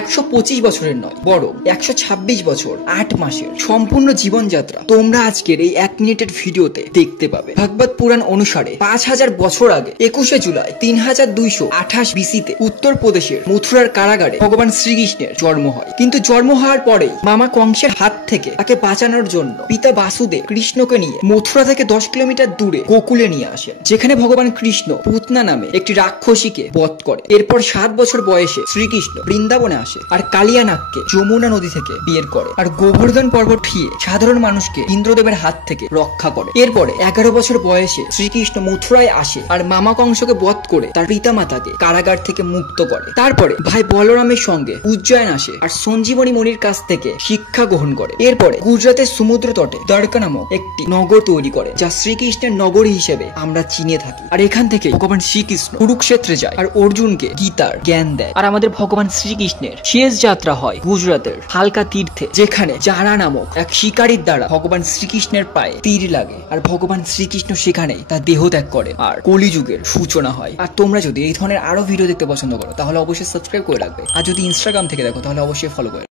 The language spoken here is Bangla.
125 বছরের নয়, বরং 126 বছর 8 মাসের সম্পূর্ণ জীবনযাত্রা তোমরা আজকের এই 1 মিনিটের ভিডিওতে দেখতে পাবে। ভাগবত পুরাণ অনুসারে 5000 বছর আগে 21শে জুলাই 3228 বিসিতে উত্তরপ্রদেশের মথুরার কারাগারে ভগবান শ্রীকৃষ্ণের জন্ম হয়। কিন্তু জন্ম হওয়ার পরেই মামা কংসের হাত থেকে তাকে বাঁচানোর জন্য পিতা বাসুদেব কৃষ্ণকে নিয়ে মথুরা থেকে 10 কিলোমিটার দূরে গোকুলে নিয়ে আসেন, যেখানে ভগবান কৃষ্ণ পুতনা নামে একটি রাক্ষসীকে বধ করে। এরপর 7 বছর বয়সে শ্রীকৃষ্ণ বৃন্দাবনে আসে আর কালিয়ানাগকে যমুনা নদী থেকে বের করে আর গোবর্ধন পর্বত ঠিয়ে সাধারণ মানুষকে ইন্দ্রদেবের হাত থেকে রক্ষা করে। এরপরে 11 বছর বয়সে শ্রীকৃষ্ণ মথুরায় আসে আর মামা কংসকে বধ করে তার পিতামাতাকে কারাগার থেকে মুক্ত করে। তারপরে ভাই বলরামের সঙ্গে উজ্জয়ন আসে আর সঞ্জীবনী মণির কাছ থেকে শিক্ষা গ্রহণ করে। এরপরে গুজরাতের সমুদ্র তটে দ্বারকা নামক একটি নগর তৈরি করে, যা শ্রীকৃষ্ণের নগরী হিসেবে আমরা চিনে থাকি। আর এখান থেকে ভগবান শ্রীকৃষ্ণ কুরুক্ষেত্রে যায় আর অর্জুনকে গীতার জ্ঞান দেয়। আর আমাদের ভগবান শ্রীকৃষ্ণের শেষ যাত্রা হয় গুজরাতের হালকা তীর্থে, যেখানে জারা নামক এক শিকারীর দ্বারা ভগবান শ্রীকৃষ্ণের পায়ে তীর লাগে আর ভগবান শ্রীকৃষ্ণ সেখানেই তার দেহ ত্যাগ করে আর কলিযুগের সূচনা হয়। আর তোমরা যদি এই ধরনের আরো ভিডিও দেখতে পছন্দ করো তাহলে অবশ্যই সাবস্ক্রাইব করে রাখবে, আর যদি ইনস্টাগ্রাম থেকে দেখো তাহলে অবশ্যই ফলো করে।